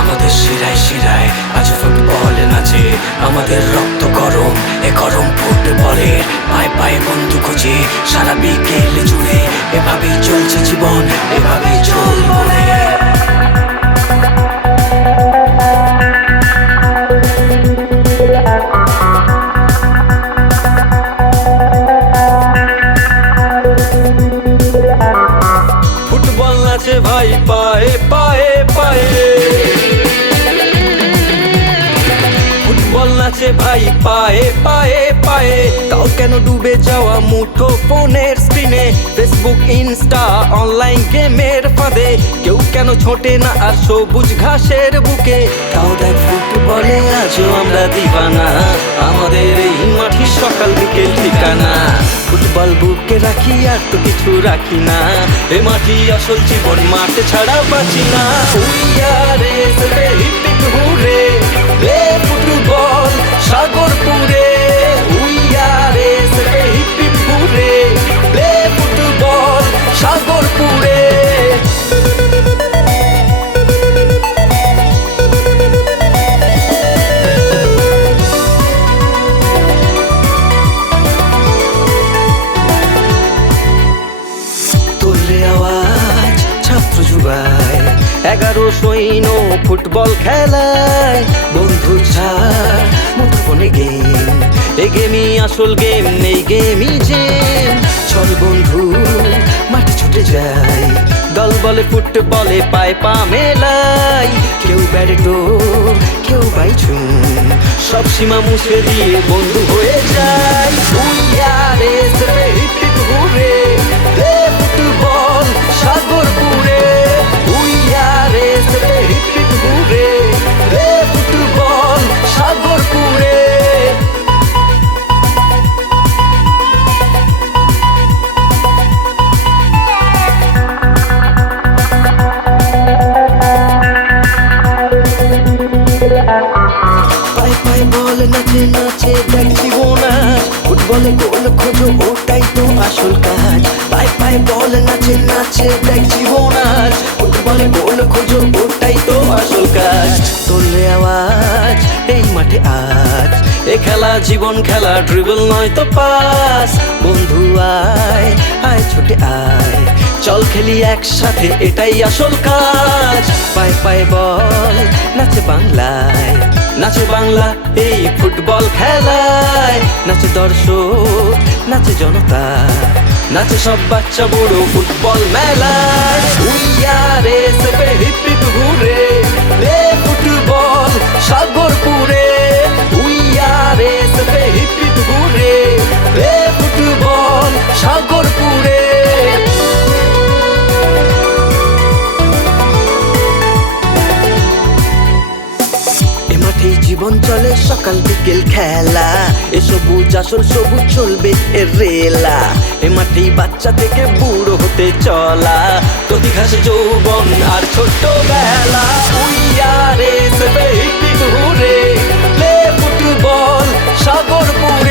আমাদের শিরায় শিরায় আজ ফুটবল নাচে, আমাদের রক্ত গরম এ গরম ফুটবলের। পায়ে পায়ে বন্ধু খুঁজে সারা বিকেল জুড়ে, এভাবেই চলছে জীবন, এভাবেই চলবো রে। ফুটবল নাচে ভাই পায়ে পায়ে পায়ে, ফুটবল নাচে ভাই পায়ে পায়ে পায়ে। তাও কেন ডুবে যাওয়া মুঠো ফোনের স্ক্রিনে, ফেসবুক ইনস্টা অনলাইন গেমের ফাঁদে। কেউ কেন ছোটে না আর সবুজ ঘাসের বুকে, তাও দেখ ফুটবলে আজও আমরা দিবানা। আমাদের এই মাঠে সকাল বিকেল ঠিকানা, ফুটবল বুকে রাখি আর তো কিছু রাখি না। এ মাটি আসল জীবন, মাঠ ছাড়া বাঁচি না। উইয়ারে সেরে হিপিক হুরে, লে ফুটবল সাগরপুরে। উইয়ারে সেরে হিপিক হুরে, লে ফুটবল সাগরপুরে। ছাত্র যুবায় 11 সৈন্য ফুটবল খেলায়, বন্ধু ছাড় মুঠোফোনে গেম, এ গেমই আসল গেম, এই গেমই জেম। চল বন্ধু মাঠে ছুটে যাই, দল বলে ফুটবলে পায়ে পা মেলাই। কেউ ব্যারেটো কেউ বাইচুন, সব সীমা মুছে দিয়ে বন্ধু হয়ে যায়। উইয়ারে সেরে হিপিক হুরে, লে ফুটবল সাগরপুরে। উইয়ারে সেরে হিপিক হুরে, লে ফুটবল সাগরপুরে। পায়ে পায়ে বল নাচে নাচে দেখ জীবনাজ, ফুটবলে গোল খোঁজো ওটাই তো আসল কাজ। পায়ে পায়ে বল নাচে নাচে দেখ জীবনাজ, ফুটবলে গোল খোঁজো ওটাই তো আসল কাজ। তোলে আওয়াজ এই মাঠে আজ, এ খেলা জীবন খেলা, ড্রিবল নয় তো পাস। বন্ধু আয় আয় ছুটে আয়, চল খেলি একসাথে এটাই আসল কাজ। পায়ে পায়ে বল নাচে বাংলায়, নাচে বাংলা এই ফুটবল খেলায়। নাচে দর্শক নাচে জনতা, নাচে সব বাচ্চা বড় ফুটবল মেলায়। উইয়ারে সেরে হিপিক হুরে, লে ফুটবল সাগরপুরে। উইয়ারে সেরে হিপিক হুরে, লে ফুটবল সাগরপুরে। জীবন চলে সকাল বিকেল খেলা, এ সবুজ আসল সবুজ চলবে এর রেলা। এ মাঠেই বাচ্চা থেকে বুড়ো হতে চলা, প্রতি ঘাসে যৌবন আর ছোট্টবেলা। উইয়ারে সেরে হিপিক হুরে, লে ফুটবল সাগরপুরে।